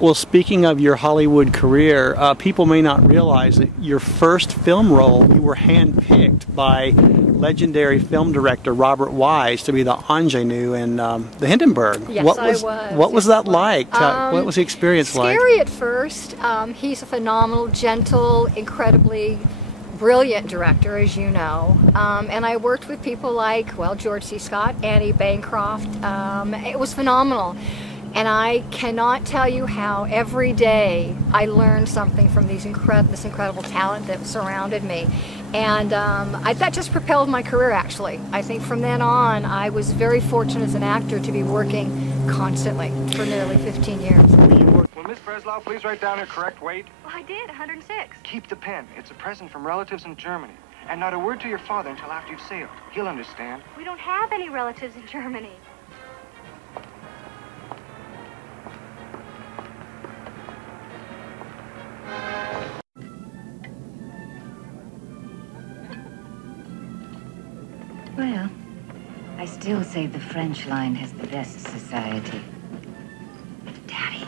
Well, speaking of your Hollywood career, people may not realize that your first film role, you were handpicked by legendary film director Robert Wise to be the ingenue in The Hindenburg. Yes, what I was. What was that like? What was the experience like? Scary at first. He's a phenomenal, gentle, incredibly brilliant director, as you know. And I worked with people like, well, George C. Scott, Annie Bancroft. It was phenomenal. And I cannot tell you how every day I learned something from this incredible talent that surrounded me. And that just propelled my career, actually. I think from then on, I was very fortunate as an actor to be working constantly for nearly 15 years. Will Miss Breslau please write down her correct weight? Well, I did, 106. Keep the pen. It's a present from relatives in Germany. And not a word to your father until after you've sailed. He'll understand. We don't have any relatives in Germany. Well, I still say the French line has the best society. Daddy,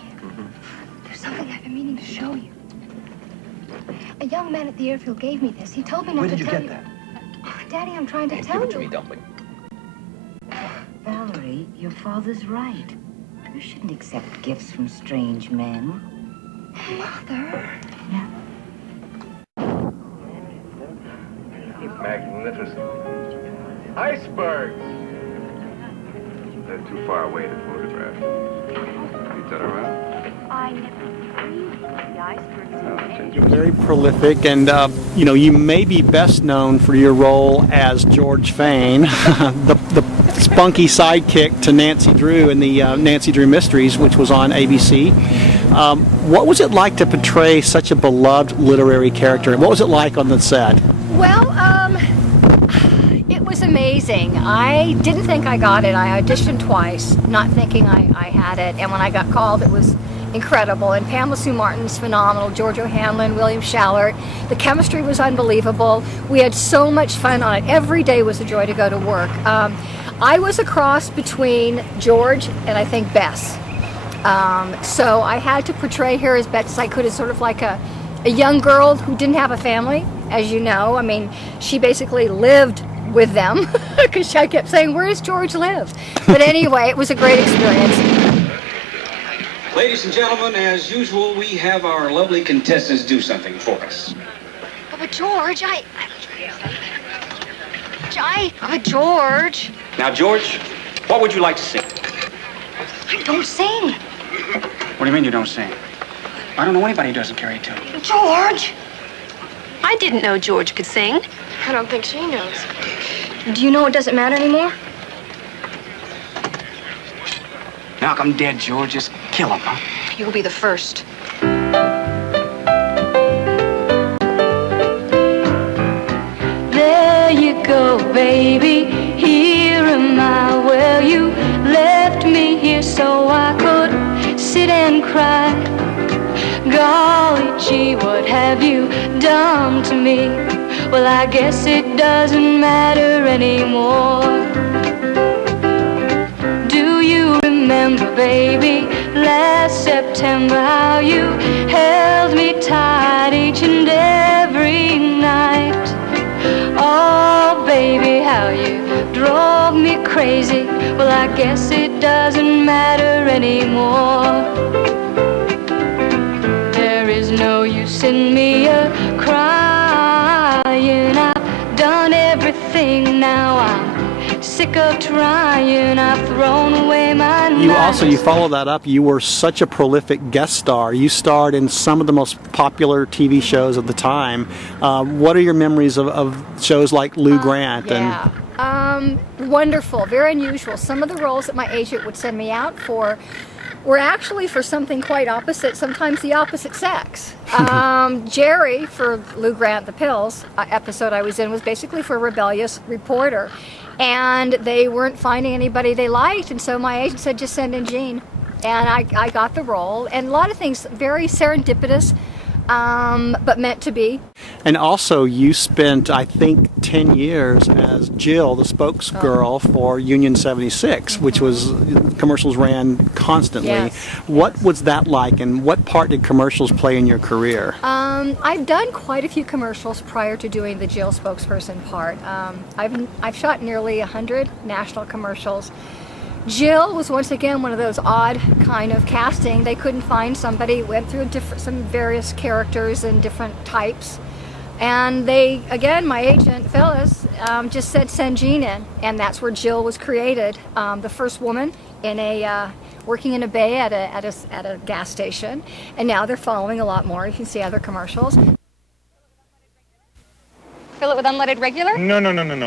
there's something I've been meaning to show you. A young man at the airfield gave me this. He told me not to tell you. Where did you get that? Daddy, I'm trying to tell you. Give it to me, Dumpling. Valerie, your father's right. You shouldn't accept gifts from strange men. Mother. Yeah. Magnificent. Icebergs! They're too far away to photograph. You done all right? I never breathed the icebergs. You're very prolific, and you know, you may be best known for your role as George Fane, the spunky sidekick to Nancy Drew in the Nancy Drew Mysteries, which was on ABC. What was it like to portray such a beloved literary character? What was it like on the set? Well, it was amazing. I didn't think I got it. I auditioned twice, not thinking I had it. And when I got called, it was incredible. And Pamela Sue Martin's phenomenal, George O'Hanlon, William Shallert. The chemistry was unbelievable. We had so much fun on it. Every day was a joy to go to work. I was a cross between George and I think Bess. So I had to portray her as best as I could, as sort of like a young girl who didn't have a family, as you know. I mean, she basically lived with them because I kept saying, where does George live? But anyway, it was a great experience. Ladies and gentlemen, as usual, we have our lovely contestants do something for us. But George, George. Now, George, what would you like to sing? I don't sing. What do you mean you don't sing? I don't know anybody who doesn't carry a tune. George! I didn't know George could sing. I don't think she knows. Do you know it doesn't matter anymore? Knock him dead, George. Just kill him, huh? You'll be the first. There you go, baby. Here am I. Well, you left me here so I could sit and cry. Golly gee, what have you done to me? Well, I guess it doesn't matter anymore. Do you remember, baby, last September, how you held me tight each and every night? Oh, baby, how you drove me crazy. Well, I guess it doesn't matter anymore. There is no use in me crying. I've done everything now. I'm sick of trying. I've thrown away my knives. You follow that up. You were such a prolific guest star. You starred in some of the most popular TV shows of the time. What are your memories of shows like Lou Grant? Yeah. Wonderful, very unusual. Some of the roles that my agent would send me out for were actually for something quite opposite, sometimes the opposite sex. Jerry, for Lou Grant, The Pills episode I was in, was basically for a rebellious reporter. And they weren't finding anybody they liked, and so my agent said, just send in Jean. And I got the role, and a lot of things very serendipitous, but meant to be. And also, you spent, I think, 10 years as Jill, the spokesgirl for Union 76, which was, commercials ran constantly. Yes. What was that like, and what part did commercials play in your career? I've done quite a few commercials prior to doing the Jill spokesperson part. I've shot nearly 100 national commercials. Jill was once again one of those odd kind of casting. They couldn't find somebody, went through some various characters and different types. And they, again, my agent, Phyllis, just said send Jean in. And that's where Jill was created. The first woman in working in a bay at a gas station. And now they're following a lot more. You can see other commercials. Fill it with unleaded regular? No.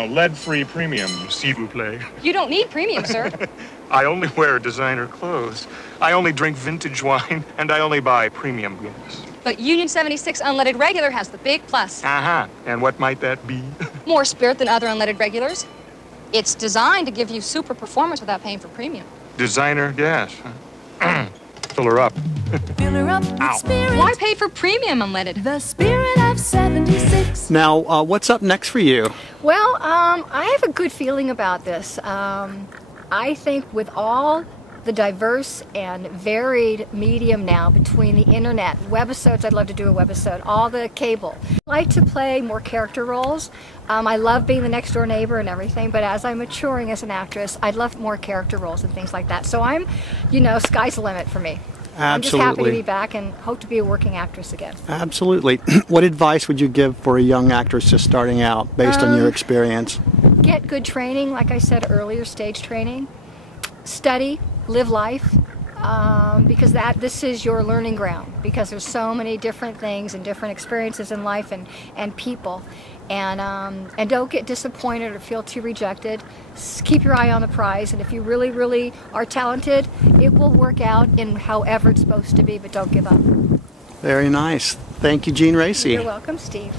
Lead-free premium, s'il vous plaît. You don't need premium, sir. I only wear designer clothes. I only drink vintage wine, and I only buy premium gas. But Union 76 unleaded regular has the big plus. Uh-huh. And what might that be? More spirit than other unleaded regulars. It's designed to give you super performance without paying for premium. Designer gas, huh? Fill her up. Fill her up with spirit. Why pay for premium unleaded? The spirit of 76. Now, what's up next for you? Well, I have a good feeling about this. I think with all the diverse and varied medium now between the internet, webisodes, I'd love to do a webisode, all the cable. I like to play more character roles. I love being the next door neighbor and everything, but as I'm maturing as an actress, I'd love more character roles and things like that. So I'm, sky's the limit for me. Absolutely. I'm just happy to be back and hope to be a working actress again. Absolutely. What advice would you give for a young actress just starting out based on your experience? Get good training, like I said earlier, stage training. Study, live life, because this is your learning ground, because there's so many different things and different experiences in life and people. And don't get disappointed or feel too rejected. Keep your eye on the prize, and if you really, really are talented, it will work out in however it's supposed to be, but don't give up. Very nice. Thank you, Jean Rasey. You're welcome, Steve.